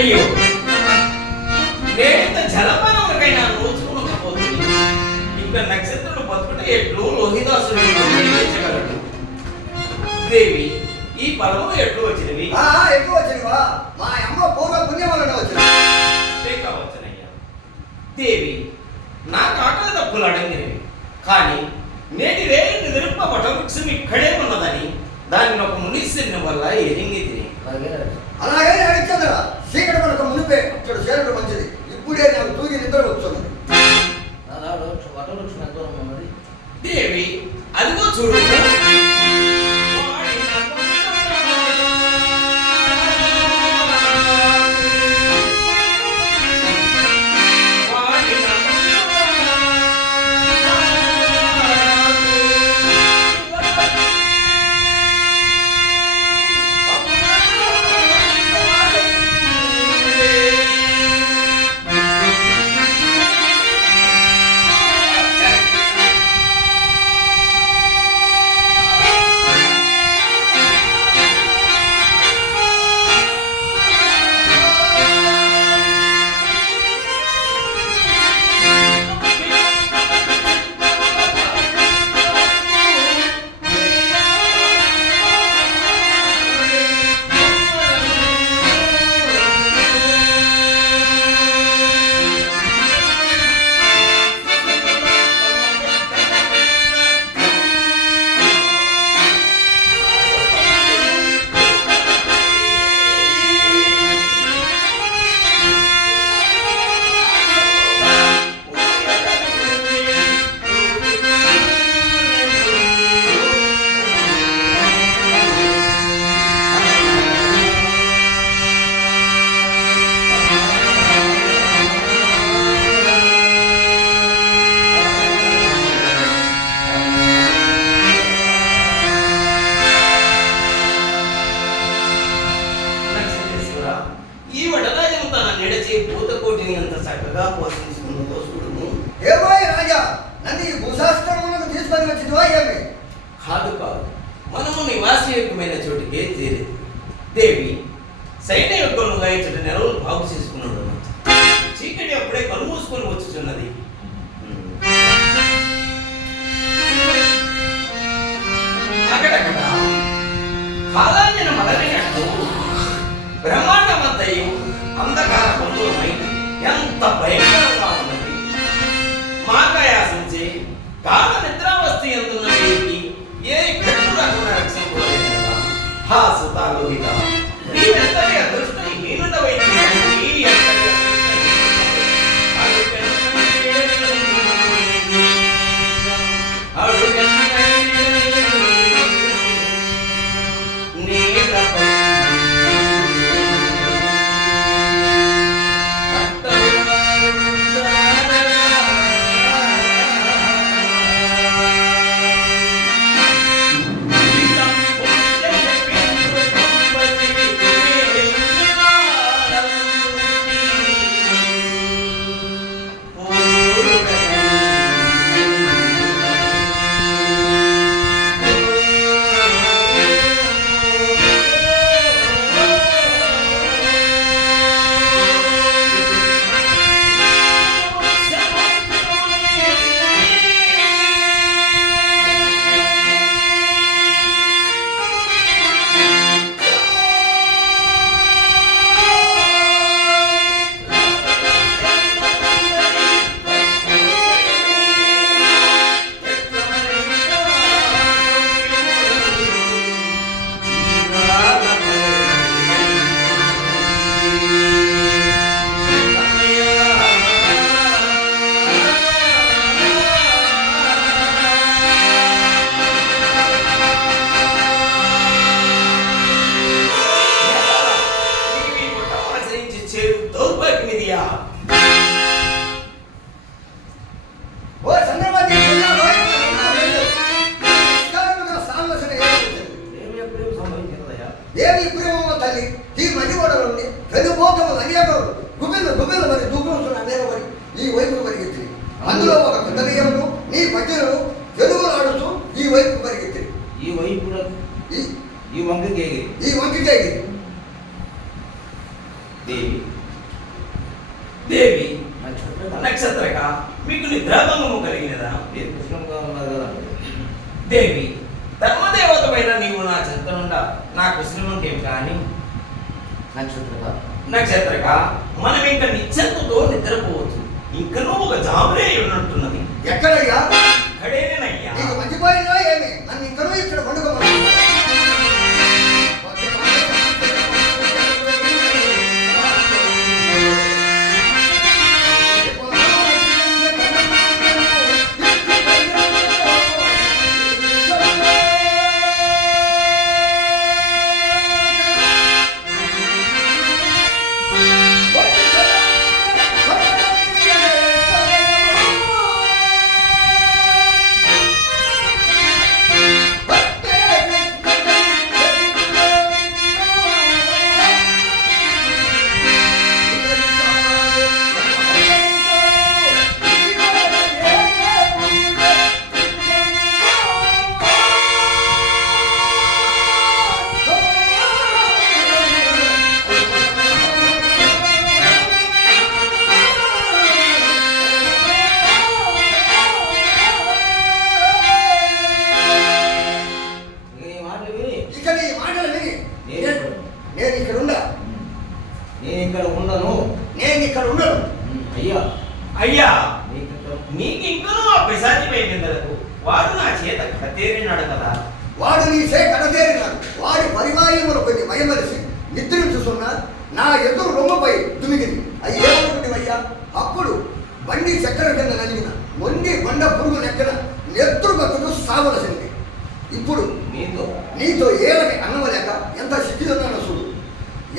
అయ్యో, నేనింత జలపానములకైనా నోచుకోకపోతుంది. ఇంకా నక్షత్రుడు బతుకుట ఎట్లు లోహిదాసుడు నిర్ణయించగలడు. దేవి, ఈ ఫలములు ఎట్లు వచ్చినవి? ఎక్కువ వచ్చినవా? మా అమ్మ పూర్వ పుణ్యం వలన వచ్చినవి కావచ్చునయ్యా. దేవి, నా కాకల తప్పులు అడంగినవి, కానీ నేటి రేయి నిరుప వటవృక్షం ఇక్కడే ఉన్నదని దానిని ఒక మునిశ్వరుని వల్ల ఎరింగి తిని అలాగే అడిచంద్ర చీకటి మనకు మునిపే ఇక్కడ చేరడం మంచిది. ఇప్పుడే నాకు తూగి నిద్ర వస్తున్నది. దేవి, అదిగో చూడు. ఈ వడరాజం తన నిడచి భూతకోటిని ఎంత చక్కగా పోషించుకున్నదో చూడుము. ఏమాయి రాజా, నన్ను ఈ భూశాస్త్రములకు తీసుకొని వచ్చిందివా ఏమి? కాదు కాదు, మనము నివాసయోగ్యమైన చోటుకే చేరేది. దేవి, సైన్య యుద్ధముగా ఇచ్చట నెలలు బాగు చేసుకున్నాడు. చీకటి అప్పుడే కను మూసుకొని వచ్చుచున్నది. అక్కడక్కడ కాలాంజన మదలినట్టు బ్రహ్మాండమంతయు అంధకార బంధువులమై ఎంత భయంకరంగా ఉన్నది. మాకయాసించి కాల నిద్రావస్థ ఎందున్న వీరికి ఏ కట్టు రాకుండా రక్షించుకోలేదు కదా. హా సుతాలోహిత, నీవెంతటి అదృష్టం హీనుడవైతే దేవి ప్రేమ తల్లి ఈ మధ్యగోడలో ఉండి వెనుపోతము అనేక గుబిళ్ళు మరి దూకులు అనేక మరి ఈ వైపుకు పరిగెత్తి అందులో ఒక పెద్ద దెయ్యము నీ పద్యలను వెలుగులాడుతూ ఈ వైపుకు పరిగెత్తి ఈ వైపు ఈ వంకకి దేవి దేవి నక్షత్రం నక్షత్రక మీకు నిద్రాభంగము కలిగినదా? మీరు కుశలంగా ఉన్నారు కదా. దేవి ధర్మదేవతమైన నీవు నా చెంతనుండా నా కుశలముంటేం కానీ నక్షత్రక నక్షత్రక మనం ఇంకా నిశ్చంతతో నిద్రపోవచ్చు. ఇంకనూ ఒక జాబులే ఉన్నట్టున్నది. ఎక్కడయ్యా? ఇక్కడేనయ్యా. నీకు మర్చిపోయిందా ఏమి? నన్ను ఇంకనూ ఇక్కడ వండుకోమని ఇక ఈ మాటలు విని ఇక నీ మాటలు విని నేను నేను ఇక్కడ ఉండా. నేను ఇక్కడ ఉండను. నేను ఇక్కడ ఉండను. అయ్యా అయ్యా నీకు నీకు ఇంకనూ ఆ పిశాచిపై నిందలకు వాడు నా చేత కడతేరినాడు కదా. వాడు నీ చే కడతేరినాడు. వాడి పరివారములు కొన్ని మయమలిసి నిద్రించుతున్న నా ఎదురు రొమ్మపై దుమిగింది. అది ఏమనుకుంటువయ్యా? అప్పుడు బండి చక్కెర కింద నలిగిన మొండి బండ పురుగు నెక్కన నెత్తురు బతుకు సావలసింది. ఇప్పుడు నీతో నీతో ఏలని అన్నవలేక ఎంత సిగ్గుతున్నానో చూడు.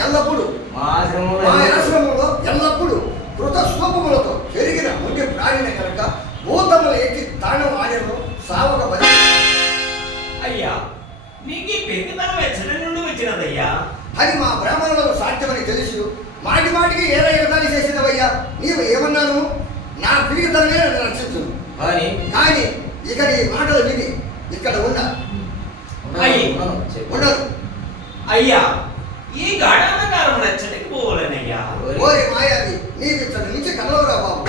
ఎల్లప్పుడు మా ఆశ్రమంలో మా ఆశ్రమంలో ఎల్లప్పుడు కృత స్తూపములతో పెరిగిన మొండి ప్రాణిని కనుక భూతములు ఎక్కి తాళం ఆడేను సావక బలి. అయ్యా నీకు ఈ పెరిగితనం ఎచ్చడి నుండి వచ్చినదయ్యా? అది మా బ్రాహ్మణులకు సాధ్యమని తెలిసి మాటి మాటికి ఏదైనా విధాలు చేసినవయ్యా. నీవు ఏమన్నాను? నా పిరిగితనమే నన్ను రక్షించు. కానీ కానీ ఇక నీ మాటలు విని ఇక్కడ ఉన్నా అయ్యి. ఉండదు. అయ్యా ఈ గాఢాంధకారం నచ్చటికి పోవాలనయ్యా. ఓరి మాయావి, నీకు ఇక్కడ నుంచి కలవరా బాబు.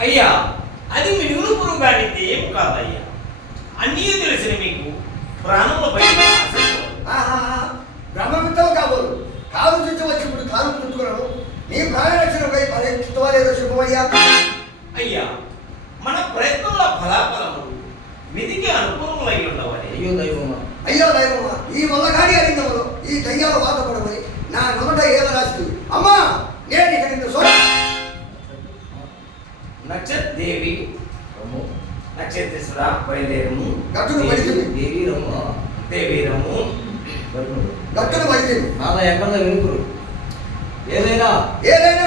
అయ్యా అది మినుగులు పురుగు కానీ ఏం కాదయ్యా. అన్నీ తెలిసిన మీకు ప్రాణంపై బ్రహ్మమిత్తం కాబోలు కాలు చుట్టూ వచ్చి ఇప్పుడు కాలు చుట్టుకున్నాను నీ ప్రాణరక్షణపై పరిస్థితువా లేదో శుభమయ్యా. అయ్యా మన ప్రయత్నంలో ఫలాఫలములు విధికి అనుకూలములై ఉండవని. అయ్యో దైవమా, అయ్యో దైవమా, ఈ వల్లగాడి అలింగములో ఈ దయ్యాల బాధపడమని నా నొమట ఏల రాసి అమ్మా నేను ఇక నిన్ను సో నక్షదేవి నక్షత్రేశ్వర బయలుదేరము. గట్టును పడిచింది దేవి రమ్మ దేవి రమ్ము. గట్టును పడిచింది నాదా ఎక్కడ వెనుకురు ఏదైనా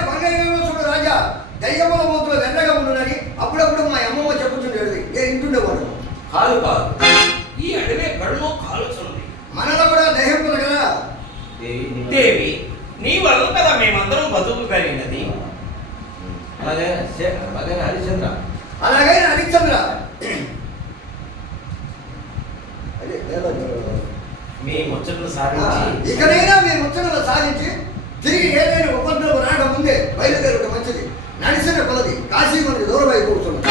బంగారు చూడు రాజా దయ్యముల మూతులు వెన్నగా ఉండునని అప్పుడప్పుడు మా అమ్మమ్మ చెప్పుతుండేది. నేను ఇంటుండేవాడు. కాలు కాదు ఈ అడవే గడులో కాలుచున్నది. మనలో కూడా దయ్యములు కదా దేవి నీ వల్ల కదా మేమందరం బతుకు కలిగినది. అలాగే హరిశ్చంద్ర అలాగే హరిశ్చంద్ర మీ ముచ్చట్లు సాధించి ఇకనైనా మీ ముచ్చటలు సాధించి తిరిగి ఏదైనా ఉపద్రవం రాకముందే బయలుదేరడం మంచిది. నడిచిన కొలది కాశీ మనకి దూరం అయిపోతుంది.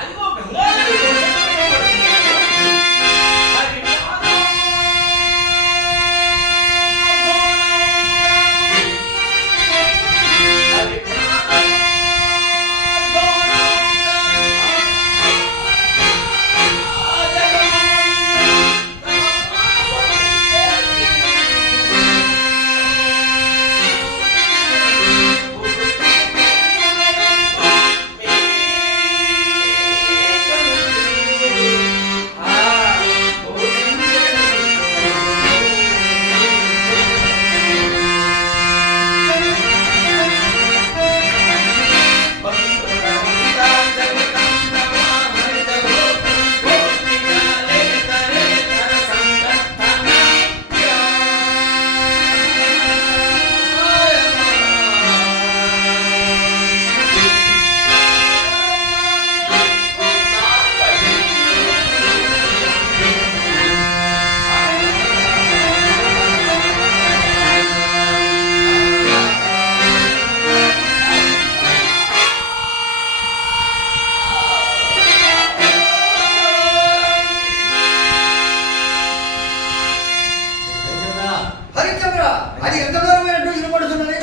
అదిగో గంగానది హరిశ్చంద్ర అది ఎంత దూరమైనట్టు వినపడుతున్నది.